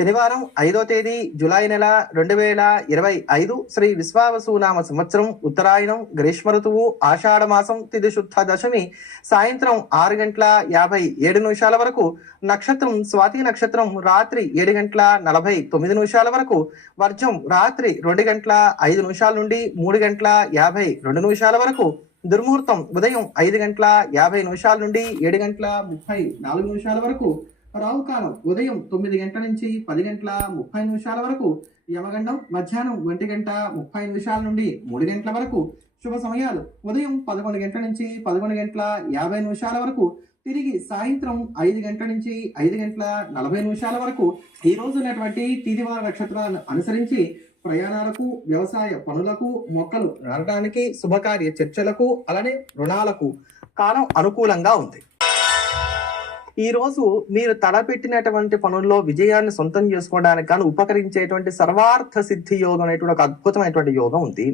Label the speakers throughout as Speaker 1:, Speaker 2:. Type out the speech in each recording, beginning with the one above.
Speaker 1: శనివారం ఐదో తేదీ జులై నెల రెండు వేల ఇరవై ఐదు శ్రీ విశ్వావసునామ సంవత్సరం ఉత్తరాయణం గ్రీష్మ ఋతువు ఆషాఢమాసం తిథిశుద్ధ దశమి సాయంత్రం ఆరు గంటల యాభై ఏడు నిమిషాల వరకు నక్షత్రం స్వాతి నక్షత్రం రాత్రి ఏడు గంటల నలభై తొమ్మిది నిమిషాల వరకు వర్జం రాత్రి రెండు గంటల ఐదు నిమిషాల నుండి మూడు గంటల యాభై రెండు నిమిషాల వరకు దుర్ముహూర్తం ఉదయం ఐదు గంటల యాభై నిమిషాల నుండి ఏడు గంటల ముప్పై నాలుగు నిమిషాల వరకు రావుకాలం ఉదయం తొమ్మిది గంటల నుంచి పది గంటల ముప్పై నిమిషాల వరకు యమగండం మధ్యాహ్నం ఒంటి గంట ముప్పై నిమిషాల నుండి మూడు గంటల వరకు శుభ సమయాలు ఉదయం పదకొండు గంటల నుంచి పదకొండు గంటల యాభై నిమిషాల వరకు తిరిగి సాయంత్రం ఐదు గంటల నుంచి ఐదు గంటల నలభై నిమిషాల వరకు ఈ రోజు ఉన్నటువంటి తిదివార నక్షత్రాలను అనుసరించి ప్రయాణాలకు వ్యవసాయ పనులకు మొక్కలు నాటడానికి శుభకార్య చర్చలకు అలానే రుణాలకు కాలం అనుకూలంగా ఉంది. ఈ రోజు మీరు తలపెట్టినటువంటి పనుల్లో విజయాన్ని సొంతం చేసుకోవడానికి కానీ ఉపకరించేటువంటి సర్వార్థ సిద్ధి యోగం అనేటువంటి ఒక అద్భుతమైనటువంటి యోగం ఉంది.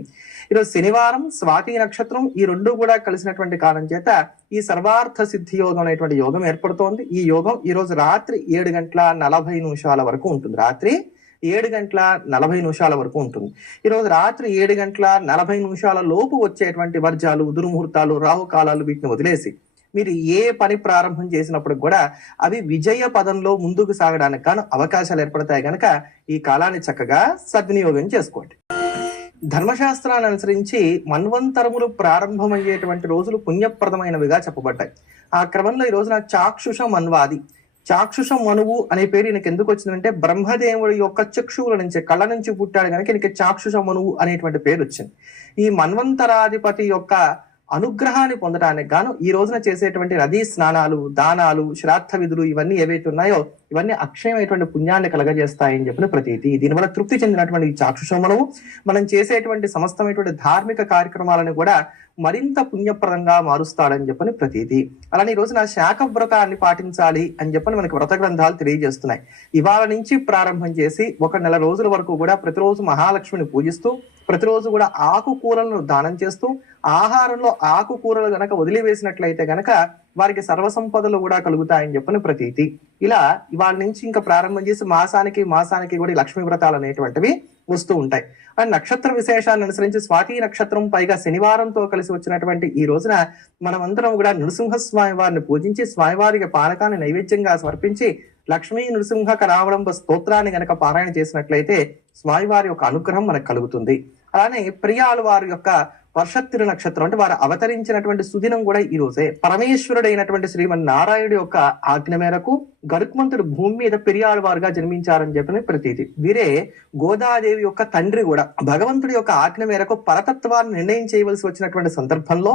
Speaker 1: ఈరోజు శనివారం స్వాతి నక్షత్రం ఈ రెండు కూడా కలిసినటువంటి కాలం చేత ఈ సర్వార్థ సిద్ధి యోగం అనేటువంటి యోగం ఏర్పడుతోంది. ఈ యోగం ఈ రోజు రాత్రి ఏడు గంటల నలభై నిమిషాల వరకు ఉంటుంది. రాత్రి ఏడు గంటల నలభై నిమిషాల వరకు ఉంటుంది. ఈరోజు రాత్రి ఏడు గంటల నలభై నిమిషాల లోపు వచ్చేటువంటి వర్జాలు దుర్ముహూర్తాలు రాహుకాలాలు వీటిని వదిలేసి మీరు ఏ పని ప్రారంభం చేసినప్పుడు కూడా అవి విజయ పదంలో ముందుకు సాగడానికి గాను అవకాశాలు ఏర్పడతాయి కనుక ఈ కాలాన్ని చక్కగా సద్వినియోగం చేసుకోండి. ధర్మశాస్త్రాన్ని అనుసరించి మన్వంతరములు ప్రారంభమయ్యేటువంటి రోజులు పుణ్యప్రదమైనవిగా చెప్పబడ్డాయి. ఆ క్రమంలో ఈ రోజున చాక్షుష మన్వాది చాక్షుష మనువు అనే పేరు ఈయనకి ఎందుకు వచ్చిందంటే బ్రహ్మదేవుడి యొక్క చక్షువుల నుంచి కళ్ళ నుంచి పుట్టాడు కనుక ఈయనకి చాక్షుష మనువు అనేటువంటి పేరు వచ్చింది. ఈ మన్వంతరాధిపతి యొక్క అనుగ్రహాన్ని పొందడానికి గాను ఈ రోజున చేసేటువంటి నదీ స్నానాలు దానాలు శ్రాద్ధ విధులు ఇవన్నీ ఏవైతే ఉన్నాయో ఇవన్నీ అక్షయమైనటువంటి పుణ్యాన్ని కలగజేస్తాయని చెప్పిన ప్రతీతి. దీనివల్ల తృప్తి చెందినటువంటి ఈ చాక్షుషమనము మనం చేసేటువంటి సమస్తమైనటువంటి ధార్మిక కార్యక్రమాలను కూడా మరింత పుణ్యప్రదంగా మారుస్తాడని చెప్పని ప్రతీతి. అలానే ఈ రోజున శాఖ వ్రతాన్ని పాటించాలి అని చెప్పని మనకి వ్రత గ్రంథాలు తెలియజేస్తున్నాయి. ఇవాళ నుంచి ప్రారంభం చేసి ఒక నెల రోజుల వరకు కూడా ప్రతిరోజు మహాలక్ష్మిని పూజిస్తూ ప్రతిరోజు కూడా ఆకుకూరలను దానం చేస్తూ ఆహారంలో ఆకుకూరలు గనక వదిలివేసినట్లయితే గనక వారికి సర్వసంపదలు కూడా కలుగుతాయని చెప్పని ప్రతీతి. ఇలా ఇవాళ నుంచి ఇంకా ప్రారంభం చేసి మాసానికి మాసానికి కూడా లక్ష్మీ వ్రతాలు అనేటువంటివి వస్తూ ఉంటాయి. అండ్ నక్షత్ర విశేషాలను అనుసరించి స్వాతి నక్షత్రం పైగా శనివారంతో కలిసి వచ్చినటువంటి ఈ రోజున మనమందరం కూడా నృసింహస్వామి వారిని పూజించి స్వామివారికి పానకాన్ని నైవేద్యంగా సమర్పించి లక్ష్మీ నృసింహక రావడంబ స్తోత్రాన్ని గనక పారాయణ చేసినట్లయితే స్వామివారి యొక్క అనుగ్రహం మనకు కలుగుతుంది. అలానే ప్రియాలు వారి యొక్క వర్షత్తిరు నక్షత్రం అంటే వారు అవతరించినటువంటి సుదినం కూడా ఈ రోజే. పరమేశ్వరుడైనటువంటి శ్రీమన్ నారాయణుడి యొక్క ఆజ్ఞ మేరకు గరుక్మంతుడు భూమి మీద పెరియాడు వారుగా జన్మించారని చెప్పిన ప్రతీతి. వీరే గోదాదేవి యొక్క తండ్రి కూడా. భగవంతుడి యొక్క ఆజ్ఞ మేరకు పరతత్వాన్ని నిర్ణయం చేయవలసి వచ్చినటువంటి సందర్భంలో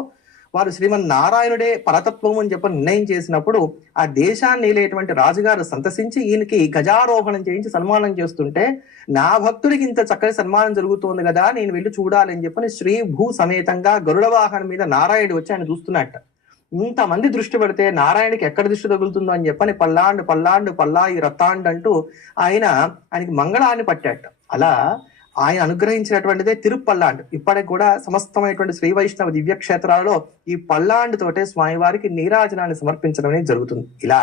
Speaker 1: వారు శ్రీమన్ నారాయణుడే పరతత్వం అని చెప్పి నిర్ణయం చేసినప్పుడు ఆ దేశాన్ని లేటువంటి రాజుగారు సంతసించి ఈయనకి గజారోహణం చేయించి సన్మానం చేస్తుంటే నా భక్తుడికి ఇంత చక్కటి సన్మానం జరుగుతోంది కదా నేను వెళ్ళి చూడాలని చెప్పని శ్రీ భూ సమేతంగా గరుడ వాహనం మీద నారాయణుడు వచ్చి ఆయన చూస్తున్నట్ట ఇంతమంది దృష్టి పెడితే నారాయణకి ఎక్కడ దృష్టి తగులుతుందో అని చెప్పని పల్లాండు పల్లాండు పల్లా ఈ రతాండ్ అంటూ ఆయన ఆయనకి మంగళాన్ని పట్టాట అలా ఆయన అనుగ్రహించినటువంటిదే తిరుపల్లాండ్. ఇప్పటికి కూడా సమస్తమైనటువంటి శ్రీ వైష్ణవ దివ్య క్షేత్రాలలో ఈ పల్లాండ్ తోటే స్వామివారికి నీరాజనాన్ని సమర్పించడం అనేది జరుగుతుంది. ఇలా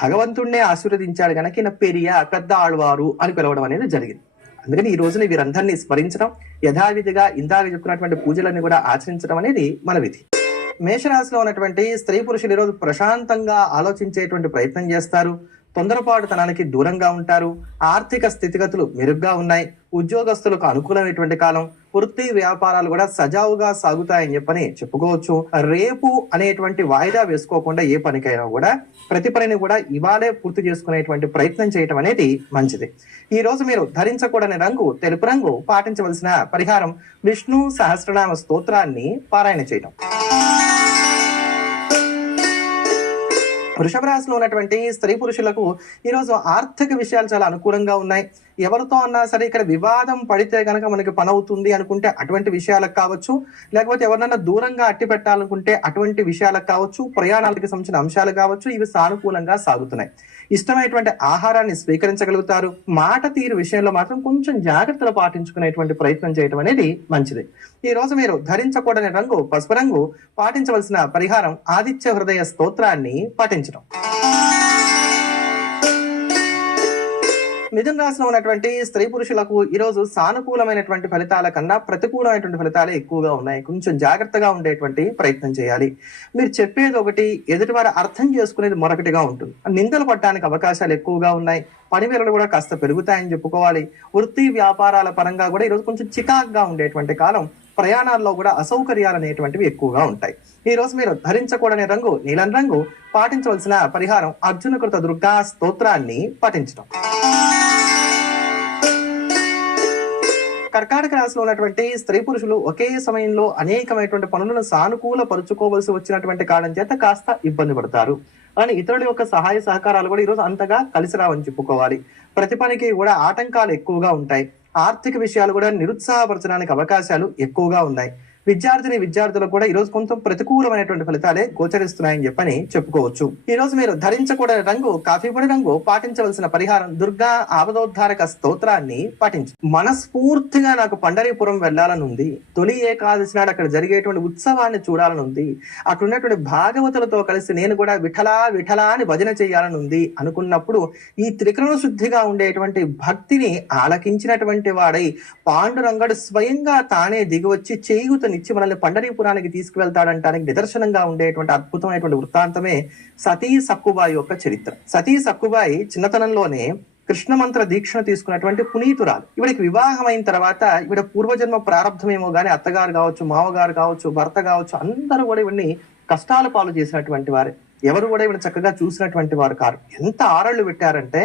Speaker 1: భగవంతుణ్ణే ఆశీర్వదించాడు కనుక ఈయన పెరియ పెద్ద ఆళ్వారు అని పిలవడం అనేది జరిగింది. అందుకని ఈ రోజున వీరందరినీ స్మరించడం యథావిధిగా ఇందాక చెప్పుకున్నటువంటి పూజలన్నీ కూడా ఆచరించడం అనేది మన విధి. మేషరాశిలో ఉన్నటువంటి స్త్రీ పురుషులు ఈరోజు ప్రశాంతంగా ఆలోచించేటువంటి ప్రయత్నం చేస్తారు. తొందరపాటుతనానికి దూరంగా ఉంటారు. ఆర్థిక స్థితిగతులు మెరుగ్గా ఉన్నాయి. ఉద్యోగస్తులకు అనుకూలమైనటువంటి కాలం వృత్తి వ్యాపారాలు కూడా సజావుగా సాగుతాయని చెప్పని చెప్పుకోవచ్చు. రేపు అనేటువంటి వాయిదా వేసుకోకుండా ఏ పనికైనా కూడా ప్రతి పనిని కూడా ఇవాళే పూర్తి చేసుకునేటువంటి ప్రయత్నం చేయటం అనేది మంచిది. ఈ రోజు మీరు ధరించకూడని రంగు తెలుపు రంగు పాటించవలసిన పరిహారం విష్ణు సహస్రనామ స్తోత్రాన్ని పారాయణ చేయటం. వృషభ రాశిలో ఉన్నటువంటి స్త్రీ పురుషులకు ఈరోజు ఆర్థిక విషయాలు చాలా అనుకూలంగా ఉన్నాయి. ఎవరితో అన్నా సరే ఇక్కడ వివాదం పడితే కనుక మనకి పని అవుతుంది అనుకుంటే అటువంటి విషయాలకు కావచ్చు లేకపోతే ఎవరినైనా దూరంగా అట్టి పెట్టాలనుకుంటే అటువంటి విషయాలకు కావచ్చు ప్రయాణాలకు సంబంధించిన అంశాలు కావచ్చు ఇవి సానుకూలంగా సాగుతున్నాయి. ఇష్టమైనటువంటి ఆహారాన్ని స్వీకరించగలుగుతారు. మాట తీరు విషయంలో మాత్రం కొంచెం జాగ్రత్తలు పాటించుకునేటువంటి ప్రయత్నం చేయడం అనేది మంచిది. ఈ రోజు మీరు ధరించకూడని రంగు పసుపు రంగు పాటించవలసిన పరిహారం ఆదిత్య హృదయ స్తోత్రాన్ని పాటించడం మిథున రాశిలో ఉన్నటువంటి స్త్రీ పురుషులకు ఈరోజు సానుకూలమైనటువంటి ఫలితాల కన్నా ప్రతికూలమైనటువంటి ఫలితాలే ఎక్కువగా ఉన్నాయి. కొంచెం జాగ్రత్తగా ఉండేటువంటి ప్రయత్నం చేయాలి. మీరు చెప్పేది ఒకటి ఎదుటివారు అర్థం చేసుకునేది మరొకటిగా ఉంటుంది. నిందలు పడడానికి అవకాశాలు ఎక్కువగా ఉన్నాయి. పని వేళలు కూడా కాస్త పెరుగుతాయని చెప్పుకోవాలి. వృత్తి వ్యాపారాల పరంగా కూడా ఈరోజు కొంచెం చికాగ్గా ఉండేటువంటి కాలం ప్రయాణాల్లో కూడా అసౌకర్యాలు అనేటువంటివి ఎక్కువగా ఉంటాయి. ఈ రోజు మీరు ధరించకూడని రంగు నీలం రంగు పాటించవలసిన పరిహారం అర్జునకృత దుర్గా స్తోత్రాన్ని పఠించడం. కర్కాటక రాశిలో ఉన్నటువంటి స్త్రీ పురుషులు ఒకే సమయంలో అనేకమైనటువంటి పనులను సానుకూల పరుచుకోవలసి వచ్చినటువంటి కారణం చేత కాస్త ఇబ్బంది పడతారు. కానీ ఇతరుల యొక్క సహాయ సహకారాలు కూడా ఈరోజు అంతగా కలిసి రావని చెప్పుకోవాలి. ప్రతి పనికి కూడా ఆటంకాలు ఎక్కువగా ఉంటాయి. ఆర్థిక విషయాలు కూడా నిరుత్సాహపరచడానికి అవకాశాలు ఎక్కువగా ఉన్నాయి. విద్యార్థిని విద్యార్థులకు కూడా ఈరోజు కొంత కొంచెం ప్రతికూలమైనటువంటి ఫలితాలే గోచరిస్తున్నాయని చెప్పని చెప్పుకోవచ్చు. ఈ రోజు మీరు ధరించకూడని రంగు కాఫీ పొడి రంగు పాటించవలసిన పరిహారం దుర్గా ఆపదోద్ధారక స్తోత్రాన్ని పాటించు. మనస్ఫూర్తిగా నాకు పండరీపురం వెళ్ళాలని ఉంది తొలి ఏకాదశి నాడు అక్కడ జరిగేటువంటి ఉత్సవాన్ని చూడాలని ఉంది అక్కడ ఉన్నటువంటి భాగవతులతో కలిసి నేను కూడా విఠలా విఠలా అని భజన చేయాలని ఉంది అనుకున్నప్పుడు ఈ త్రికరణ శుద్ధిగా ఉండేటువంటి భక్తిని ఆలకించినటువంటి వాడై పాండురంగడు స్వయంగా తానే దిగివచ్చి చేయూతనిచ్చి మనల్ని పండరీపురానికి తీసుకువెళ్తాడంటానికి నిదర్శనంగా ఉండేటువంటి అద్భుతమైనటువంటి వృత్తాంతమే సతీ సక్కుబాయి యొక్క చరిత్ర. సతీ సక్కుబాయి చిన్నతనంలోనే కృష్ణమంత్ర దీక్షను తీసుకున్నటువంటి పునీతురాలు. ఇవిడికి వివాహం అయిన తర్వాత ఇవిడ పూర్వజన్మ ప్రారంభమేమో కానీ అత్తగారు కావచ్చు మామగారు కావచ్చు భర్త కావచ్చు అందరూ కూడా ఇవన్నీ కష్టాల పాలు చేసినటువంటి వారే. ఎవరు కూడా ఇవిడ చక్కగా చూసినటువంటి వారు కారు. ఎంత ఆరళ్ళు పెట్టారంటే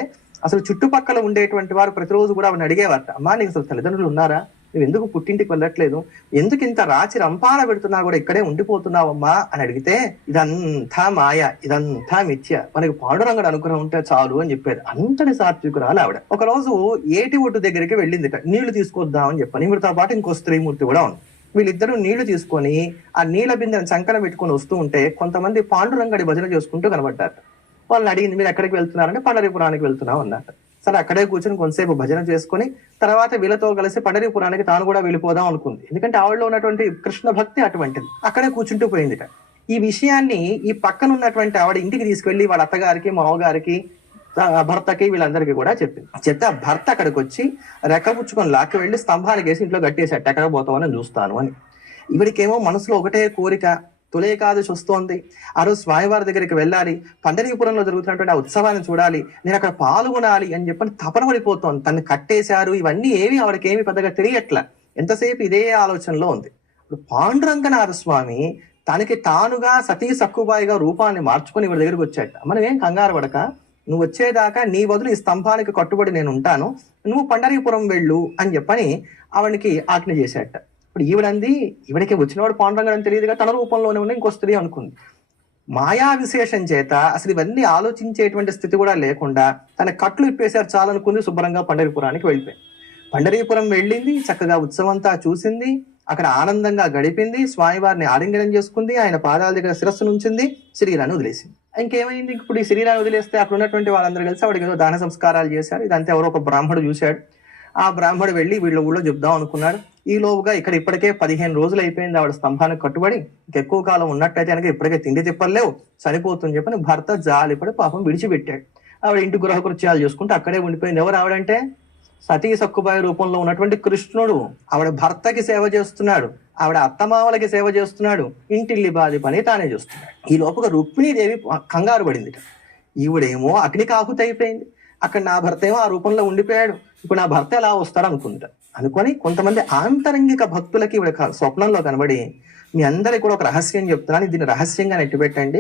Speaker 1: అసలు చుట్టుపక్కల ఉండేటువంటి వారు ప్రతిరోజు కూడా ఆవిడని అడిగేవారు అమ్మా నీకు అసలు తల్లిదండ్రులు ఉన్నారా? నువ్వు ఎందుకు పుట్టింటికి వెళ్ళట్లేదు? ఎందుకు ఇంత రాచి రంపాల పెడుతున్నా కూడా ఇక్కడే ఉండిపోతున్నావమ్మా? అని అడిగితే ఇదంతా మాయ ఇదంతా మిథ్య. మనకి పాండురంగడు అనుగ్రహం ఉంటే చాలు అని చెప్పేది అంతటి సాత్వికురాలు ఆవిడ. ఒక రోజు ఏటి ఒడ్డు దగ్గరికి వెళ్ళిందిట. నీళ్ళు తీసుకొద్దాం అని చెప్పాను. వీడితో పాటు ఇంకో స్త్రీమూర్తి కూడా ఉంది వీళ్ళిద్దరూ నీళ్ళు తీసుకొని ఆ నీళ్ళ బిందెను చంకన పెట్టుకొని వస్తూ ఉంటే కొంతమంది పాండురంగడి భజన చేసుకుంటూ కనబడ్డారు వాళ్ళని అడిగింది మీరు ఎక్కడికి వెళ్తున్నారంటే పండరీపురానికి వెళ్తున్నాం అన్నట్టు సరే అక్కడే కూర్చొని కొంతసేపు భజన చేసుకొని తర్వాత వీళ్ళతో కలిసి పండరీపురానికి తాను కూడా వెళ్ళిపోదాం అనుకుంది. ఎందుకంటే ఆవిడలో ఉన్నటువంటి కృష్ణ భక్తి అటువంటిది. అక్కడే కూర్చుంటూ పోయిందిట. ఈ విషయాన్ని ఈ పక్కన ఉన్నటువంటి ఆవిడ ఇంటికి తీసుకెళ్ళి వాళ్ళ అత్తగారికి మామగారికి భర్తకి వీళ్ళందరికీ కూడా చెప్పింది. చెప్తే ఆ భర్త అక్కడికి వచ్చి రెక్కపుచ్చుకొని లాక్కి వెళ్ళి స్తంభానికి వేసి ఇంట్లో కట్టేసి ఎక్కడ పోతామని చూస్తాను అని. ఇవిడికేమో మనసులో ఒకటే కోరిక. తులేకాదశి వస్తోంది ఆ రోజు స్వామివారి దగ్గరికి వెళ్ళాలి. పండరీపురంలో జరుగుతున్నటువంటి ఆ ఉత్సవాన్ని చూడాలి. నేను అక్కడ పాల్గొనాలి అని చెప్పని తపన పడిపోతోంది. తను కట్టేశారు. ఇవన్నీ ఏమి ఆవిడకి ఏమి పెద్దగా తెలియట్ల. ఎంతసేపు ఇదే ఆలోచనలో ఉంది. ఇప్పుడు పాండురంగనాథ స్వామి తనకి తానుగా సతీ సక్కుబాయిగా రూపాన్ని మార్చుకొని ఇవిడ దగ్గరికి వచ్చాట మనం ఏం కంగారు పడక. నువ్వు వచ్చేదాకా నీ బదులు ఈ స్తంభానికి కట్టుబడి నేను ఉంటాను. నువ్వు పండరీపురం వెళ్ళు అని చెప్పని ఆవిడకి ఆజ్ఞ చేశాట ఇప్పుడు ఈవిడంది ఈవిడకి వచ్చినవాడు పాండురంగడు అని తెలియదుగా తన రూపంలోనే ఉన్న ఇంకో స్త్రీ అనుకుంది. మాయా విశేషం చేత అసలు ఇవన్నీ ఆలోచించేటువంటి స్థితి కూడా లేకుండా తన కట్లు ఇప్పేశారు చాలనుకుంది శుభ్రంగా పండరీపురానికి వెళ్ళిపోయింది. పండరీపురం వెళ్ళింది చక్కగా ఉత్సవం అంతా చూసింది అక్కడ ఆనందంగా గడిపింది స్వామివారిని ఆలింగనం చేసుకుంది ఆయన పాదాల దగ్గర శిరస్సు నుంచింది శరీరాన్ని వదిలేసింది. ఇంకేమైంది? ఇప్పుడు ఈ శరీరాన్ని వదిలేస్తే అక్కడ ఉన్నటువంటి వాళ్ళందరూ కలిసి ఆవిడకి ఏదో దాన సంస్కారాలు చేశారు ఇదంతా ఎవరో ఒక బ్రాహ్మడు చూశాడు. ఆ బ్రాహ్మడు వెళ్ళి వీళ్ళ ఊళ్ళో చెప్దాం అనుకున్నాడు. ఈ లోపుగా ఇక్కడ ఇప్పటికే పదిహేను రోజులు అయిపోయింది ఆవిడ స్తంభానికి కట్టుబడి. ఎక్కువ కాలం ఉన్నట్టయితే కనుక ఇప్పటికే తిండి తిప్పలేవు చనిపోతుంది చెప్పని భర్త జాలిపడి పాపం విడిచిపెట్టాడు. ఆవిడ ఇంటి గృహకృత్యాలు చూసుకుంటూ అక్కడే ఉండిపోయింది. ఎవరు ఆవిడంటే? సతీ సక్కుబాయి రూపంలో ఉన్నటువంటి కృష్ణుడు. ఆవిడ భర్తకి సేవ చేస్తున్నాడు. ఆవిడ అత్తమామలకి సేవ చేస్తున్నాడు. ఇంటిల్లి బాధి పని తానే చేస్తున్నాడు. ఈ లోపుగా రుక్మిణీదేవి కంగారు పడింది ఈవిడేమో అగ్నికి ఆహుతి అయిపోయింది అక్కడ నా భర్త ఏమో ఆ రూపంలో ఉండిపోయాడు. ఇప్పుడు నా భర్త ఎలా వస్తాడు అనుకుంటా అనుకొని కొంతమంది ఆంతరంగిక భక్తులకి ఇవిడ స్వప్నంలో కనబడి మీ అందరికి కూడా ఒక రహస్యం చెప్తున్నాను. దీన్ని రహస్యంగా నెట్టిపెట్టండి.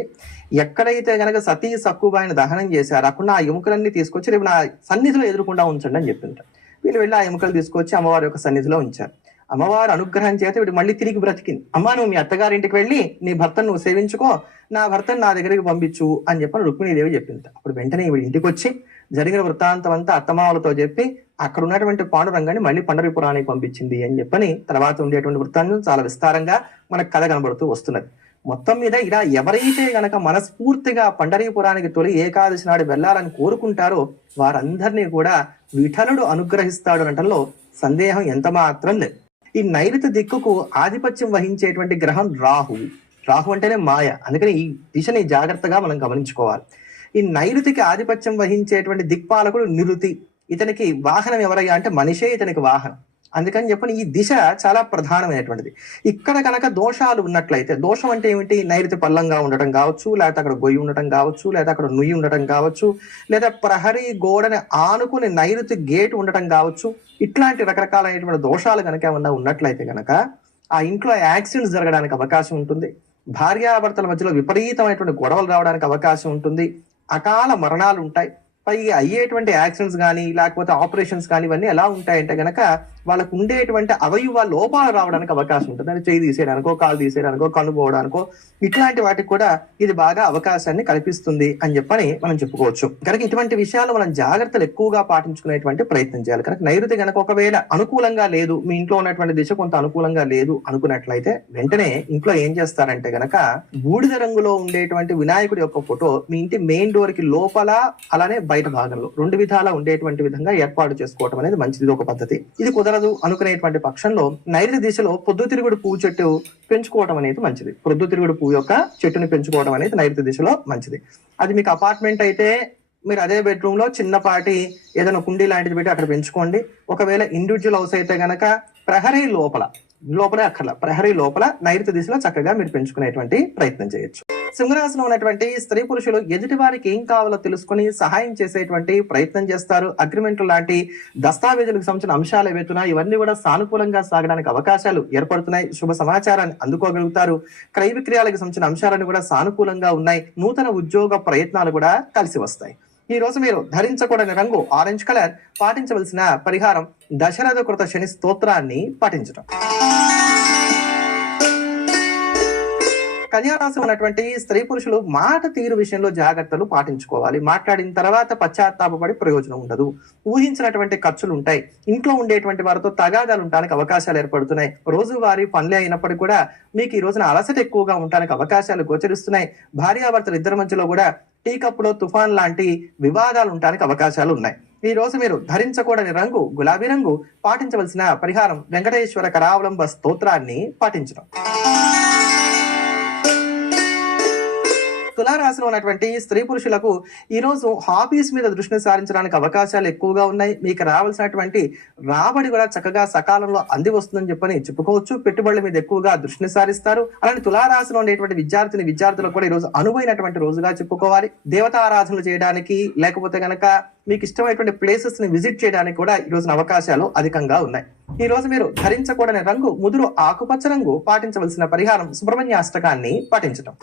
Speaker 1: ఎక్కడైతే గనక సతీ సక్కుబాయిని దహనం చేశారు అక్కడ ఆ ఎముకలన్నీ తీసుకొచ్చి రేపు నా సన్నిధిలో ఎదురుకుండా ఉంచండి అని చెప్పింట వీళ్ళు వెళ్ళి ఆ ఎముకలు తీసుకొచ్చి అమ్మవారి యొక్క సన్నిధిలో ఉంచారు. అమ్మవారు అనుగ్రహం చేత వీడు మళ్ళీ తిరిగి బ్రతికింది. అమ్మ నువ్వు మీ అత్తగారింటికి వెళ్ళి నీ భర్తను నువ్వు సేవించుకో. నా భర్తను నా దగ్గరికి పంపించు అని చెప్పని రుక్మిణీదేవి చెప్పింది. అప్పుడు వెంటనే వీడి ఇంటికి వచ్చి జరిగిన వృత్తాంతం అంతా అత్తమావులతో చెప్పి అక్కడ ఉన్నటువంటి పాండురంగాన్ని మళ్ళీ పండరీపురానికి పంపించింది అని చెప్పని తర్వాత ఉండేటువంటి వృత్తాంతం చాలా విస్తారంగా మనకు కథ కనబడుతూ వస్తున్నది. మొత్తం మీద ఇలా ఎవరైతే గనక మనస్ఫూర్తిగా పండరీపురానికి తొలి ఏకాదశి నాడు వెళ్ళాలని కోరుకుంటారో వారందరినీ కూడా విఠలుడు అనుగ్రహిస్తాడు అనటంలో సందేహం ఎంత మాత్రం లేదు. ఈ నైరుతి దిక్కుకు ఆధిపత్యం వహించేటువంటి గ్రహం రాహు. రాహు అంటేనే మాయ. అందుకని ఈ దిశని జాగ్రత్తగా మనం గమనించుకోవాలి. ఈ నైరుతికి ఆధిపత్యం వహించేటువంటి దిక్పాలకుడు నిరుతి. ఇతనికి వాహనం ఎవరయ్యా అంటే మనిషే ఇతనికి వాహనం. అందుకని చెప్పని ఈ దిశ చాలా ప్రధానమైనటువంటిది. ఇక్కడ కనుక దోషాలు ఉన్నట్లయితే దోషం అంటే ఏమిటి? నైరుతి పల్లంగా ఉండటం కావచ్చు లేకపోతే అక్కడ గొయ్యి ఉండటం కావచ్చు లేదా అక్కడ నుయ్యి ఉండటం కావచ్చు లేదా ప్రహరీ గోడని ఆనుకుని నైరుతి గేట్ ఉండటం కావచ్చు. ఇట్లాంటి రకరకాలైనటువంటి దోషాలు కనుక ఏమన్నా ఉన్నట్లయితే కనుక ఆ ఇంట్లో యాక్సిడెంట్స్ జరగడానికి అవకాశం ఉంటుంది. భార్యాభర్తల మధ్యలో విపరీతమైనటువంటి గొడవలు రావడానికి అవకాశం ఉంటుంది. అకాల మరణాలు ఉంటాయి పైగా అయ్యేటువంటి యాక్సిడెంట్స్ కానీ లేకపోతే ఆపరేషన్స్ కానీ ఇవన్నీ ఎలా ఉంటాయంటే గనక వాళ్ళకు ఉండేటువంటి అవయవ లోపాలు రావడానికి అవకాశం ఉంటుంది. అంటే చేయి తీసేయడానికో కాలు తీసేయడానికో కన్ను పోవడానికో ఇట్లాంటి వాటికి కూడా ఇది బాగా అవకాశాన్ని కల్పిస్తుంది అని చెప్పని మనం చెప్పుకోవచ్చు. కనుక ఇటువంటి విషయాలు మనం జాగ్రత్తలు ఎక్కువగా పాటించుకునేటువంటి ప్రయత్నం చేయాలి. కనుక నైరుతి కనుక ఒకవేళ అనుకూలంగా లేదు మీ ఇంట్లో ఉన్నటువంటి దిశ కొంత అనుకూలంగా లేదు అనుకున్నట్లయితే వెంటనే ఇంట్లో ఏం చేస్తారంటే గనక బూడిద రంగులో ఉండేటువంటి వినాయకుడి యొక్క ఫోటో మీ ఇంటి మెయిన్ డోర్కి లోపల అలానే బయట భాగంలో రెండు విధాలా ఉండేటువంటి విధంగా ఏర్పాటు చేసుకోవటం అనేది మంచిది. ఒక పద్ధతి. ఇది కుదరదు అనుకునేటువంటి పక్షంలో నైరుతి దిశలో పొద్దుతిరుగుడు పువ్వు చెట్టు పెంచుకోవడం అనేది మంచిది. పొద్దుతిరుగుడు పువ్వు యొక్క చెట్టుని పెంచుకోవడం అనేది నైరుతి దిశలో మంచిది. అది మీకు అపార్ట్మెంట్ అయితే మీరు అదే బెడ్రూమ్లో చిన్నపాటి ఏదైనా కుండీ లాంటిది పెట్టి అక్కడ పెంచుకోండి. ఒకవేళ ఇండివిజువల్ హౌస్ అయితే గనక ప్రహరీ లోపల లోపలే అక్కర్ల. ప్రహరీ లోపల నైరుతి దిశలో చక్కగా మీరు పెంచుకునేటువంటి ప్రయత్నం చేయొచ్చు. సింహరాశిలో ఉన్నటువంటి స్త్రీ పురుషులు ఎదుటి వారికి ఏం కావాలో తెలుసుకుని సహాయం చేసేటువంటి ప్రయత్నం చేస్తారు. అగ్రిమెంట్ లాంటి దస్తావేజులకు సంబంధించిన అంశాలు ఏవైతున్నా ఇవన్నీ కూడా సానుకూలంగా సాగడానికి అవకాశాలు ఏర్పడుతున్నాయి. శుభ సమాచారాన్ని అందుకోగలుగుతారు. క్రయ విక్రయాలకు సంబంధించిన అంశాలను కూడా సానుకూలంగా ఉన్నాయి. నూతన ఉద్యోగ ప్రయత్నాలు కూడా కలిసి వస్తాయి. ఈ రోజు మీరు ధరించకూడని రంగు ఆరెంజ్ కలర్ పాటించవలసిన పరిహారం దశరథ కృత శని స్తోత్రాన్ని పాటించడం కన్యారాశి ఉన్నటువంటి స్త్రీ పురుషులు మాట తీరు విషయంలో జాగ్రత్తలు పాటించుకోవాలి. మాట్లాడిన తర్వాత పశ్చాత్తాపడి ప్రయోజనం ఉండదు. ఊహించినటువంటి ఖర్చులు ఉంటాయి. ఇంట్లో ఉండేటువంటి వారితో తగాదాలు ఉండడానికి అవకాశాలు ఏర్పడుతున్నాయి. రోజువారీ పనులే అయినప్పటికీ కూడా మీకు ఈ రోజున అలసట ఎక్కువగా ఉండడానికి అవకాశాలు గోచరిస్తున్నాయి. భార్యాభర్తలు ఇద్దరి మధ్యలో కూడా టీ కప్పులో తుఫాన్ లాంటి వివాదాలు ఉండడానికి అవకాశాలు ఉన్నాయి. ఈ రోజు మీరు ధరించకూడని రంగు గులాబీ రంగు పాటించవలసిన పరిహారం వెంకటేశ్వర కరావలంబ స్తోత్రాన్ని పాటించడం. తులారాశిలో ఉన్నటువంటి స్త్రీ పురుషులకు ఈ రోజు హాబీస్ మీద దృష్టిని సారించడానికి అవకాశాలు ఎక్కువగా ఉన్నాయి. మీకు రావాల్సినటువంటి రాబడి కూడా చక్కగా సకాలంలో అంది వస్తుందని చెప్పని చెప్పుకోవచ్చు. పెట్టుబడుల మీద ఎక్కువగా దృష్టిని సారిస్తారు. అలానే తులారాశిలో ఉండేటువంటి విద్యార్థిని విద్యార్థులకు కూడా ఈ రోజు అనువైనటువంటి రోజుగా చెప్పుకోవాలి. దేవతారాధనలు చేయడానికి లేకపోతే గనక మీకు ఇష్టమైనటువంటి ప్లేసెస్ని విజిట్ చేయడానికి కూడా ఈ రోజున అవకాశాలు అధికంగా ఉన్నాయి. ఈ రోజు మీరు ధరించకూడని రంగు ముదురు ఆకుపచ్చ రంగు పాటించవలసిన పరిహారం సుబ్రహ్మణ్య అష్టకాన్ని పాటించడం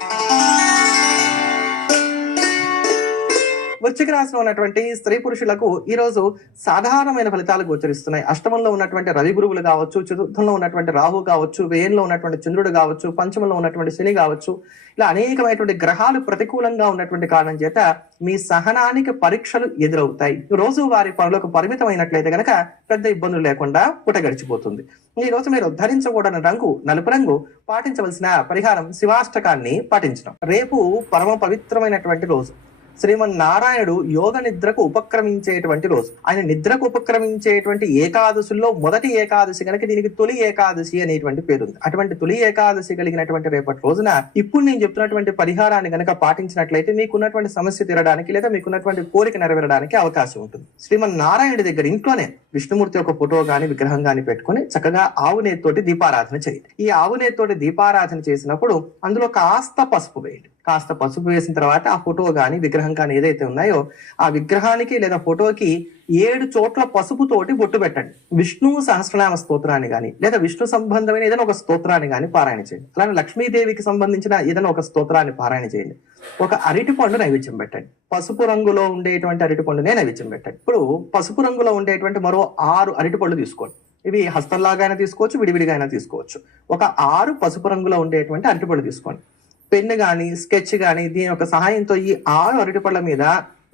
Speaker 1: వృశ్చిక రాశిలో ఉన్నటువంటి స్త్రీ పురుషులకు ఈ రోజు సాధారణమైన ఫలితాలు గోచరిస్తున్నాయి. అష్టమంలో ఉన్నటువంటి రవి గురువులు కావచ్చు చతుర్థంలో ఉన్నటువంటి రాహు కావచ్చు వేయంలో ఉన్నటువంటి చంద్రుడు కావచ్చు పంచమంలో ఉన్నటువంటి శని కావచ్చు ఇలా అనేకమైనటువంటి గ్రహాలు ప్రతికూలంగా ఉన్నటువంటి కారణం చేత మీ సహనానికి పరీక్షలు ఎదురవుతాయి. రోజు వారి పనులకు పరిమితమైనట్లయితే కనుక పెద్ద ఇబ్బందులు లేకుండా పుట గడిచిపోతుంది. ఈ రోజు మీరు ధరించకూడని రంగు నలుపు రంగు పాటించవలసిన పరిహారం శివాష్టకాన్ని పాటించడం. రేపు పరమ పవిత్రమైనటువంటి రోజు. శ్రీమన్ నారాయణుడు యోగ నిద్రకు ఉపక్రమించేటువంటి రోజు. ఆయన నిద్రకు ఉపక్రమించేటువంటి ఏకాదశుల్లో మొదటి ఏకాదశి కనుక దీనికి తొలి ఏకాదశి అనేటువంటి పేరు ఉంది అటువంటి తొలి ఏకాదశి కలిగినటువంటి రేపటి రోజున ఇప్పుడు నేను చెప్తున్నటువంటి పరిహారాన్ని కనుక పాటించినట్లయితే మీకున్నటువంటి సమస్య తీరడానికి లేదా మీకున్నటువంటి కోరిక నెరవేరడానికి అవకాశం ఉంటుంది. శ్రీమన్నారాయణుడి దగ్గర ఇంట్లోనే విష్ణుమూర్తి యొక్క ఫోటో గాని విగ్రహం గాని పెట్టుకొని చక్కగా ఆవు నేతితోటి దీపారాధన చేయండి. ఈ ఆవు నేతితోటి దీపారాధన చేసినప్పుడు అందులో కాస్త పసుపు వేయండి. కాస్త పసుపు వేసిన తర్వాత ఆ ఫోటో కానీ విగ్రహం కానీ ఏదైతే ఉన్నాయో ఆ విగ్రహానికి లేదా ఫోటోకి ఏడు చోట్ల పసుపుతోటి బొట్టు పెట్టండి. విష్ణు సహస్రనామ స్తోత్రాన్ని కానీ లేదా విష్ణు సంబంధమైన ఏదైనా ఒక స్తోత్రాన్ని కానీ పారాయణ చేయండి. అలానే లక్ష్మీదేవికి సంబంధించిన ఏదైనా ఒక స్తోత్రాన్ని పారాయణ చేయండి. ఒక అరటి పండు నైవేద్యం పెట్టండి. పసుపు రంగులో ఉండేటువంటి అరటి పండునే నైవేద్యం పెట్టండి. ఇప్పుడు పసుపు రంగులో ఉండేటువంటి మరో ఆరు అరటి పళ్ళు తీసుకోండి. ఇవి హస్తంలాగా అయినా తీసుకోవచ్చు విడివిడిగా అయినా తీసుకోవచ్చు. ఒక ఆరు పసుపు రంగులో ఉండేటువంటి అరటిపళ్ళు తీసుకోండి. పెన్ను కానీ స్కెచ్ కానీ దీని యొక్క సహాయంతో ఈ ఆరు అరటిపళ్ళ మీద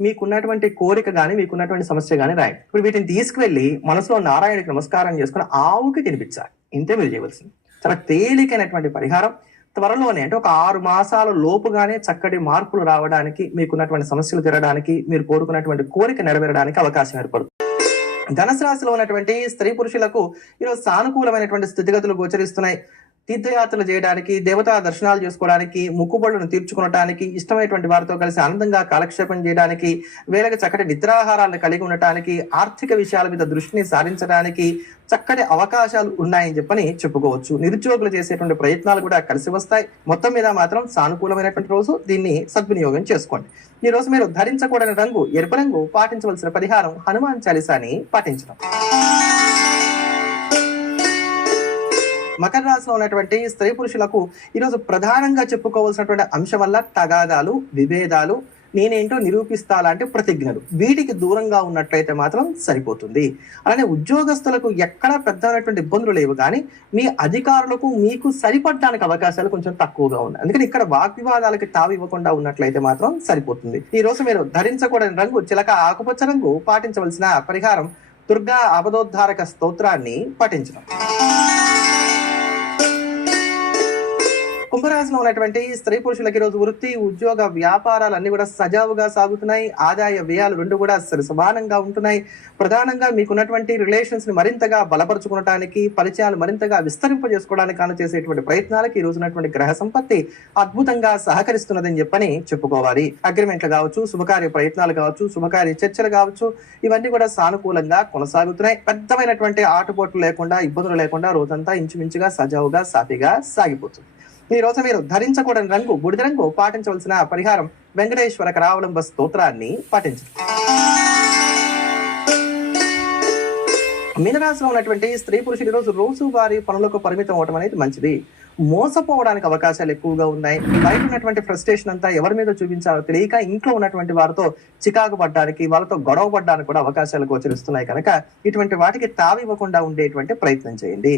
Speaker 1: మీకున్నటువంటి కోరిక కానీ మీకున్నటువంటి సమస్య కానీ రాయండి ఇప్పుడు వీటిని తీసుకువెళ్ళి మనసులో నారాయణకి నమస్కారం చేసుకుని ఆవుకి తినిపించాలి. ఇంతే మీరు చేయవలసింది. చాలా తేలికైనటువంటి పరిహారం. త్వరలోనే అంటే ఒక ఆరు మాసాల లోపుగానే చక్కటి మార్పులు రావడానికి మీకున్నటువంటి సమస్యలు తిరగడానికి మీరు కోరుకున్నటువంటి కోరిక నెరవేరడానికి అవకాశం ఏర్పడుతుంది. ధనసు రాశిలో ఉన్నటువంటి స్త్రీ పురుషులకు ఈరోజు సానుకూలమైనటువంటి స్థితిగతులు గోచరిస్తున్నాయి. తీర్థయాత్రలు చేయడానికి దేవతా దర్శనాలు చేసుకోవడానికి ముక్కుబడులను తీర్చుకునటానికి ఇష్టమైనటువంటి వారితో కలిసి ఆనందంగా కాలక్షేపం చేయడానికి వేళకి చక్కటి నిద్రాహారాలను కలిగి ఉండటానికి ఆర్థిక విషయాల మీద దృష్టిని సారించడానికి చక్కటి అవకాశాలు ఉన్నాయని చెప్పని చెప్పుకోవచ్చు. నిరుద్యోగులు చేసేటువంటి ప్రయత్నాలు కూడా కలిసి వస్తాయి. మొత్తం మీద మాత్రం సానుకూలమైనటువంటి రోజు. దీన్ని సద్వినియోగం చేసుకోండి. ఈ రోజు మీరు ధరించకూడని రంగు ఎరుపు రంగు పాటించవలసిన పరిహారం హనుమాన్ చాలీసాని పాటించడం. మకర రాశిలో ఉన్నటువంటి స్త్రీ పురుషులకు ఈరోజు ప్రధానంగా చెప్పుకోవాల్సినటువంటి అంశం వల్ల తగాదాలు విభేదాలు నేనేంటో నిరూపిస్తా లాంటి ప్రతిజ్ఞలు. వీటికి దూరంగా ఉన్నట్లయితే మాత్రం సరిపోతుంది. అలానే ఉద్యోగస్తులకు ఎక్కడా పెద్దమైనటువంటి ఇబ్బందులు లేవు కానీ మీ అధికారులకు మీకు సరిపడడానికి అవకాశాలు కొంచెం తక్కువగా ఉన్నాయి. అందుకని ఇక్కడ వాగ్వివాదాలకి తావివ్వకుండా ఉన్నట్లయితే మాత్రం సరిపోతుంది. ఈ రోజు మీరు ధరించకూడని రంగు చిలక ఆకుపచ్చ రంగు పాటించవలసిన పరిహారం దుర్గా అబదోద్ధారక స్తోత్రాన్ని పఠించడం. కుంభరాశిలో ఉన్నటువంటి స్త్రీ పురుషులకి ఈరోజు రోజు వృత్తి ఉద్యోగ వ్యాపారాలు అన్ని కూడా సజావుగా సాగుతున్నాయి. ఆదాయ వ్యయాలు రెండు కూడా సరి సమానంగా ఉంటున్నాయి. ప్రధానంగా మీకున్నటువంటి రిలేషన్స్ని మరింతగా బలపరుచుకోవడానికి పరిచయాలు మరింతగా విస్తరింపజేసుకోవడానికి కాను చేసేటువంటి ప్రయత్నాలకి ఈ రోజు ఉన్నటువంటి గ్రహ సంపత్తి అద్భుతంగా సహకరిస్తున్నదని చెప్పని చెప్పుకోవాలి. అగ్రిమెంట్లు కావచ్చు శుభకార్య ప్రయత్నాలు కావచ్చు శుభకార్య చర్చలు కావచ్చు ఇవన్నీ కూడా సానుకూలంగా కొనసాగుతున్నాయి. పెద్దమైనటువంటి ఆటుపోట్లు లేకుండా ఇబ్బందులు లేకుండా రోజంతా ఇంచుమించుగా సజావుగా సాఫీగా సాగిపోతుంది. ఈ రోజు మీరు ధరించకూడని రంగు బుడిద రంగు పాటించవలసిన పరిహారం వెంకటేశ్వర కరావలంబ స్తోత్రాన్ని పాటించండి. మీనరాశిలో ఉన్నటువంటి స్త్రీ పురుషులు ఈరోజు రోజు వారి పనులకు పరిమితం అవడం అనేది మంచిది. మోసపోవడానికి అవకాశాలు ఎక్కువగా ఉన్నాయి. బయట ఉన్నటువంటి ఫ్రస్ట్రేషన్ అంతా ఎవరి మీద చూపించాలో తెలియక ఇంట్లో ఉన్నటువంటి వారితో చికాకు పడ్డానికి వాళ్ళతో గొడవ పడ్డానికి కూడా అవకాశాలు గోచరిస్తున్నాయి. కనుక ఇటువంటి వాటికి తావివ్వకుండా ఉండేటువంటి ప్రయత్నం చేయండి.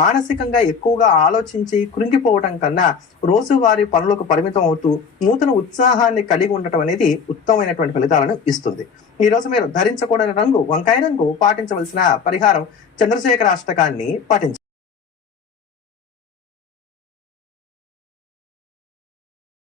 Speaker 1: మానసికంగా ఎక్కువగా ఆలోచించి కృంగిపోవడం కన్నా రోజువారీ పనులకు పరిమితం అవుతూ నూతన ఉత్సాహాన్ని కలిగి ఉండటం అనేది ఉత్తమమైనటువంటి ఫలితాలను ఇస్తుంది. ఈ రోజు మీరు ధరించకూడని రంగు వంకాయ రంగు పాటించవలసిన పరిహారం చంద్రశేఖర అష్టకాన్ని పాటించండి.